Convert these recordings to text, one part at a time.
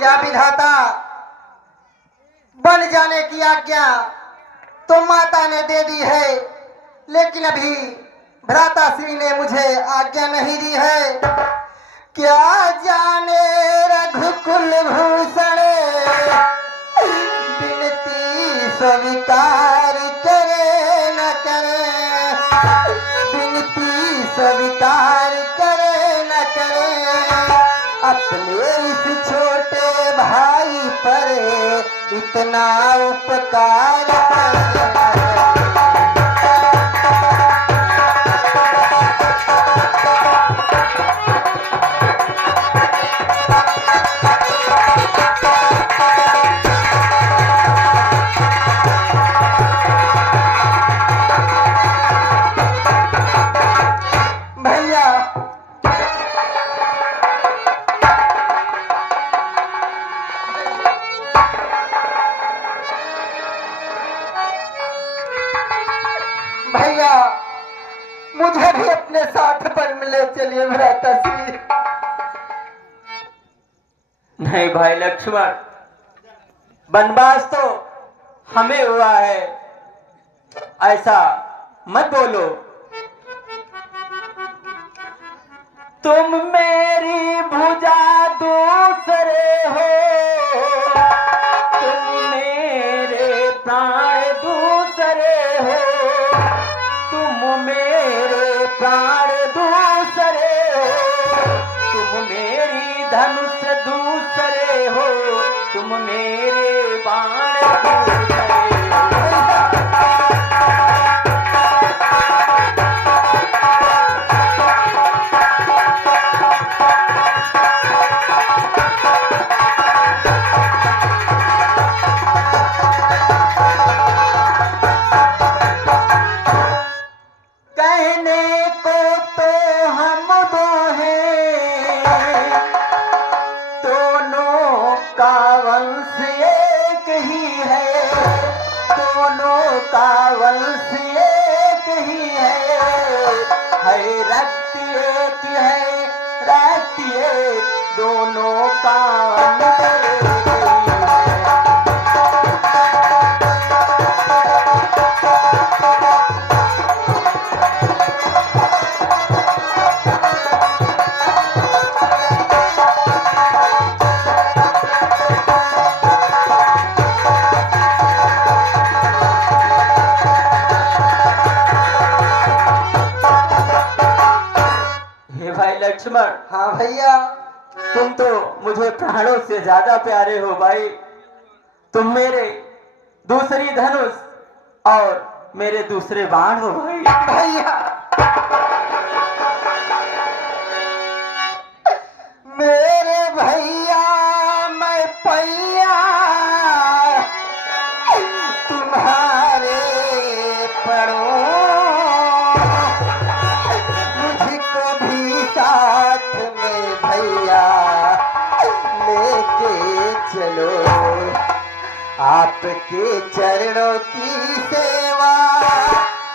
या विधाता, बन जाने की आज्ञा तो माता ने दे दी है, लेकिन अभी भ्राता श्री ने मुझे आज्ञा नहीं दी है। क्या जाने रघुकुल भूषण बिनती स्वीकार करे न करे, बिनती स्वीकार करे न करे, अपने इस छोटे भाई पर इतना उपकार करे। भैया, मुझे भी अपने साथ पर मिले चलिए भ्राता श्री। नहीं भाई लक्ष्मण, वनवास तो हमें हुआ है, ऐसा मत बोलो। तुम मेरी भुजा दूसरे हो, तुम मेरे प्राण दूसरे हो, तुम मेरे प्राण दूसरे हो, तुम मेरी धनुष दूसरे हो, तुम मेरे बाण दूसरे हो। का वंश एक ही है रक्त एक है, रक्त एक, दोनों का वंश एक ही है। लक्ष्मण, हाँ भैया, तुम तो मुझे प्राणों से ज्यादा प्यारे हो भाई। तुम मेरे दूसरी धनुष और मेरे दूसरे बाण हो भाई। भैया मेरे भैया, मैं पैया तुम्हारे पड़ो, मुझको भी साथ में भैया लेके चलो, आपके चरणों की सेवा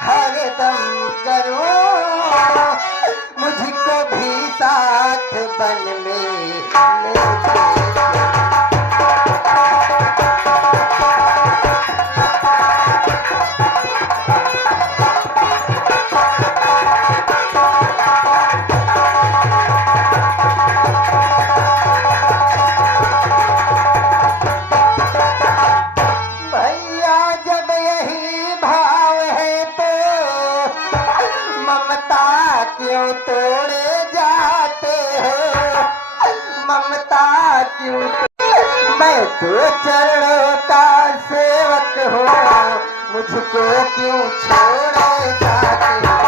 हरदम करो, मुझको भी साथ बन में लेके क्यों तोड़े जाते हो, ममता क्यों? मैं तो चरणों का सेवक हूँ, मुझको क्यों छोड़े जाते हो?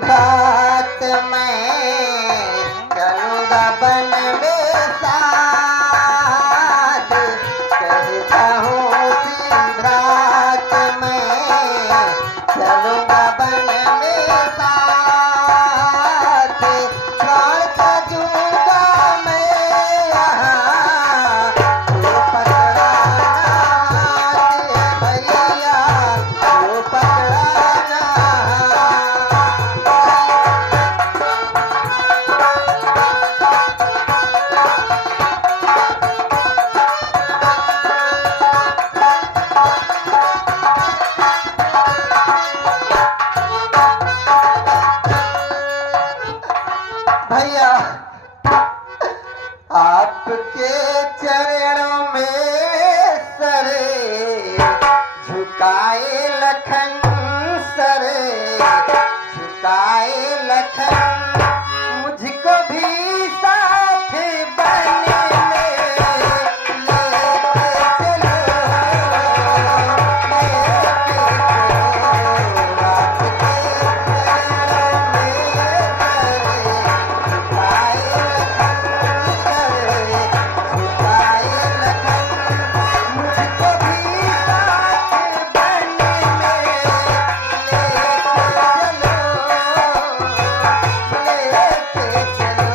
भ्रात मैं चलूंगा बन में साथ, कहता हूँ भ्रात मैं झुकाए लखन मुझको भी साथ बने में लेके चलो, लेके चलो आपके चरणों में झुकाए लखन मुझको भी साथ बने में लेके चलो।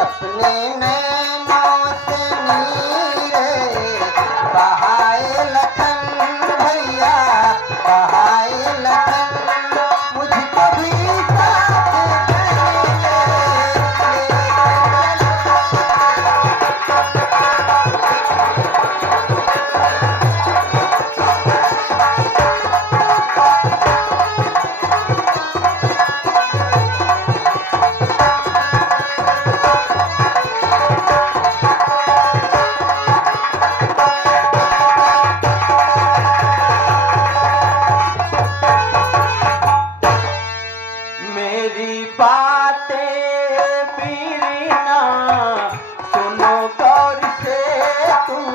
अपने नैनों से नीरे बहाए लखन भैया बहाए लखन मुझको भी साथ मेरी बातें बीना सुनो गौर से, तुम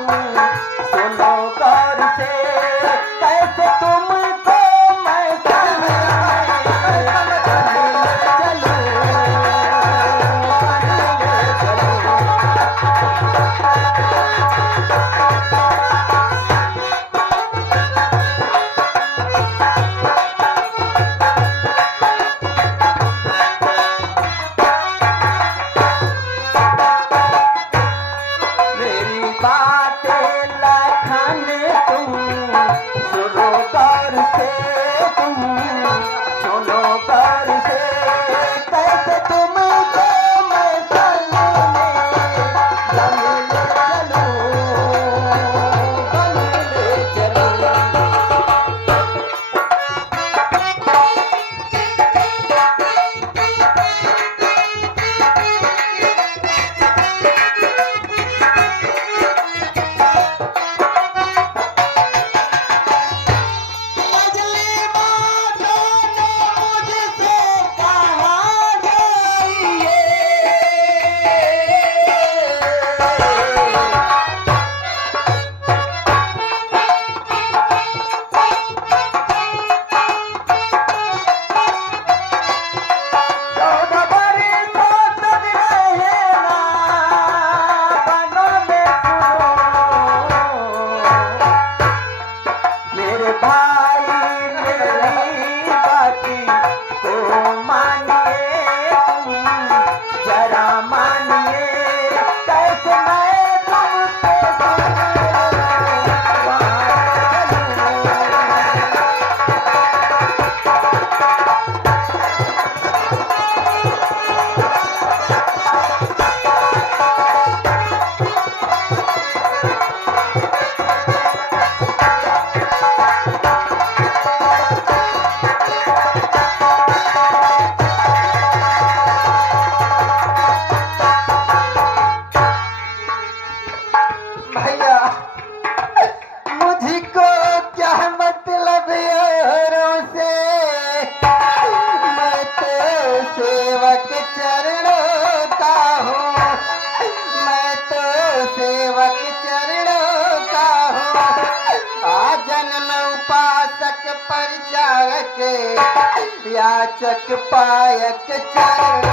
सुनो गौर से, कैसे तुमको मैं समझाऊं, चलो मेरी बातें लखन तुम सुनो गौर से, तुम सुनो गौर से, कैसे तुमको मैं चलूं चलूं। याचक पायक चरण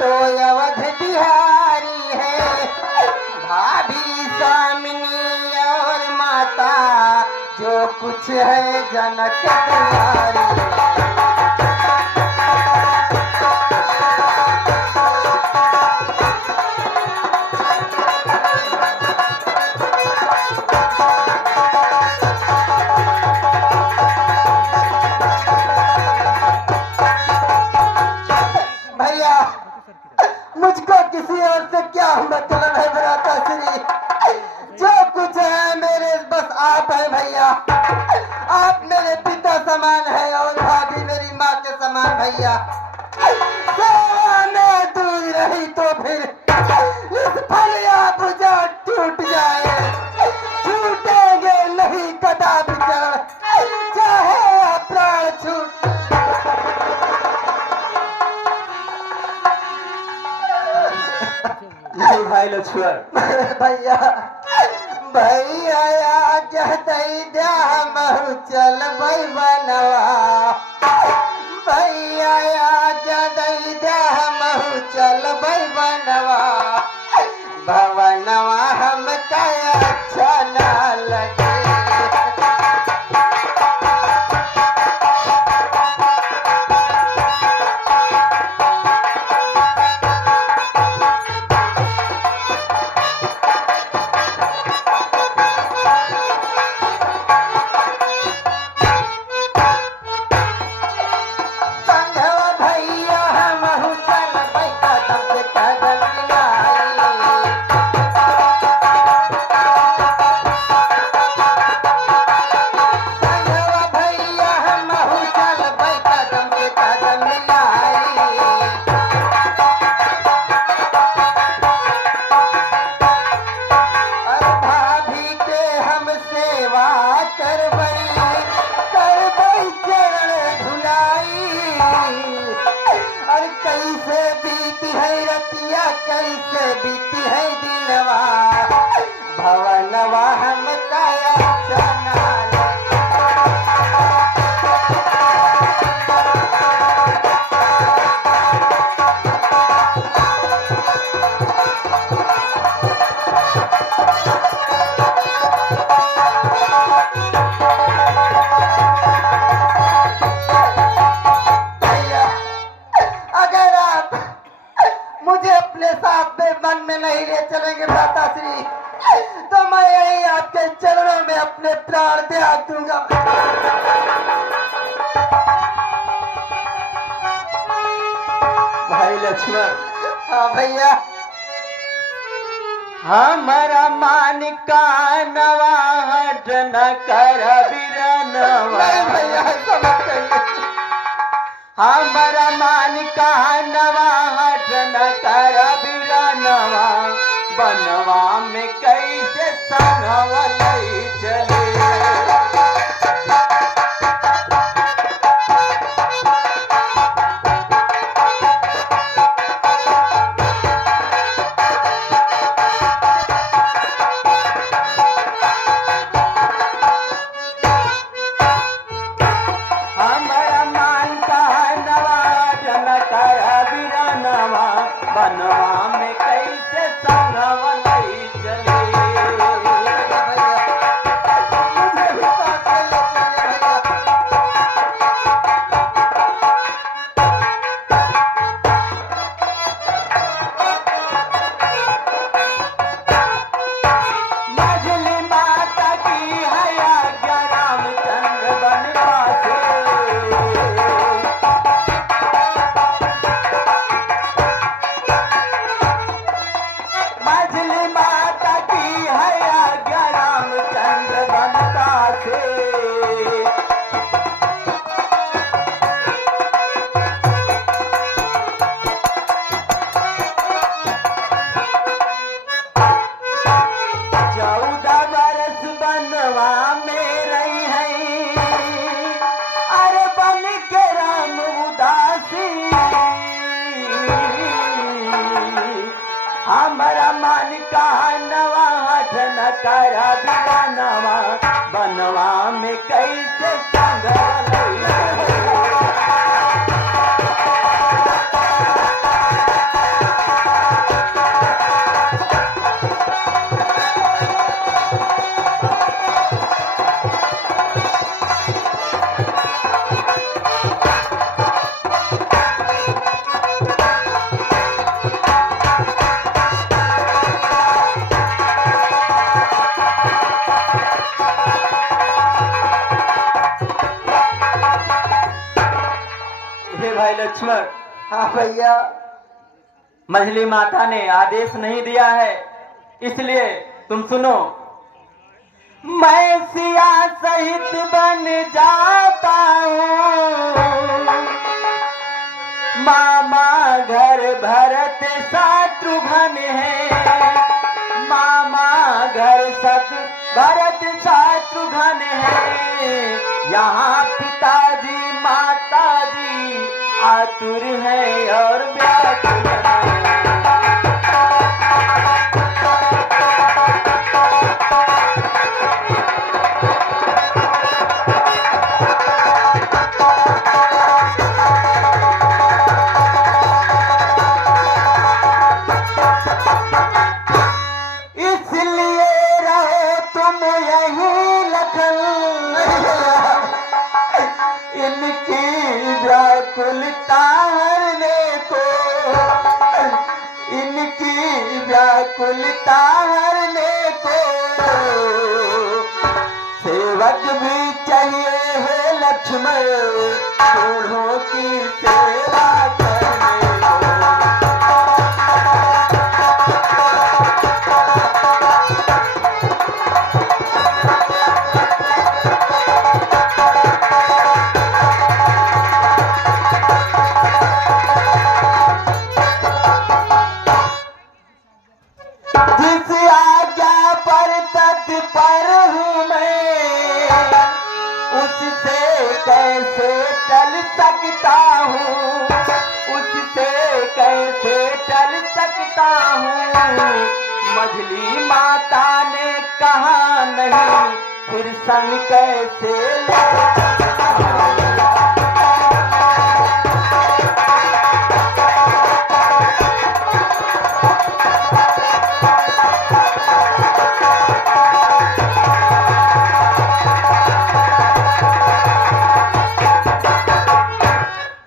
तो अवध बिहारी है, भाभी सामिनी और माता जो कुछ है जनक दुलारी। भैया मुझको किसी और से क्या मतलब है भ्राता श्री, जो कुछ है मेरे बस आप है भैया। आप मेरे पिता समान है और भाभी मेरी माँ के समान भैया। सेवा में दूर रही तो फिर इस फलिया भुजा टूट जाए, छूटेंगे नहीं कदापि चरण, चाहे प्राण छूट। नहीं भाई लक्ष्मण, भैया भैया कहते द्या महु चल भाई बनवा, भैया कहते द्या महु चल भाई बनवा, भवनवा हम क्या अच्छा ना लगे। कैसे बीती है रतिया, कैसे बीती है दिनवा, भवनवा हम काया चनाल। मन में नहीं ले चलेंगे भ्राता श्री, तो मैं यही आपके चरणों में अपने प्राण त्याग दूंगा। भाई लक्ष्मण। हाँ भैया। हमारा मान का नवा हट न कर बिरनवा। नहीं भैया समझ गई। हमारा मान का नवा हट न कर बिरनवा, बनवा में कैसे संगवा लई चले। बनवा में कैसे संगवा लई चले। मुझे भी साथ में ले चलिए भैया। मझली माता की है आज्ञा, रामचंद्र बनवासे। मझली माता की है आज्ञा, रामचंद्र बनवासे। बनवा में रही है, अरे बन के राम उदासी। हमारा मन का नवा हट न करा बिरनवा, बनवा में कैसे संगवा। भैया। मछली माता ने आदेश नहीं दिया है, इसलिए तुम सुनो। मैं सिया सहित बन जाता हूँ, मामा घर भरत शत्रुघ्न है, मामा घर भरत शत्रुघ्न है, यहाँ पिताजी माताजी आतुर है और व्याकुल है। व्याकुलता हरने को सेवक भी चाहिए है लक्ष्मण, बूढ़ों की सेवा करने को। जिस आज्ञा पर तत्पर हूँ मैं, उससे कैसे टल सकता हूँ, उससे कैसे टल सकता हूँ। मछली माता ने कहा नहीं, फिर संग कैसे ले सकता हूँ।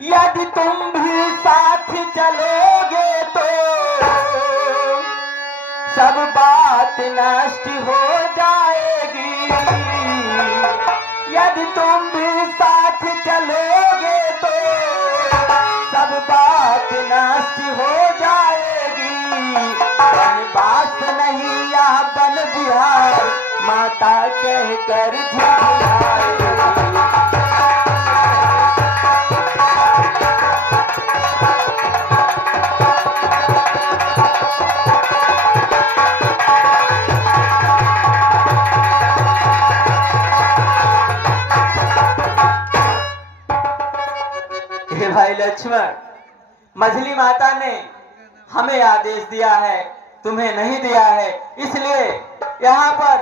यदि तुम भी साथ चलोगे तो सब बात नष्ट हो जाएगी। यदि तुम भी साथ चलोगे तो सब बात नष्ट हो जाएगी। वनवास नहीं या वन विहार, माता कहकर झुलाएगी। भाई लक्ष्मण, मछली माता ने हमें आदेश दिया है, तुम्हें नहीं दिया है, इसलिए यहाँ पर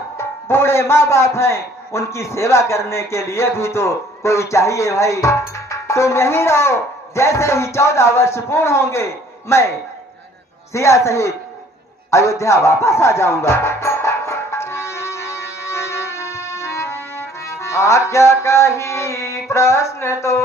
बूढ़े माँ बाप हैं, उनकी सेवा करने के लिए भी तो कोई चाहिए। भाई तुम यहीं रहो, जैसे ही 14 वर्ष पूर्ण होंगे मैं सिया सहित अयोध्या वापस आ जाऊंगा। आज्ञा का ही प्रश्न तो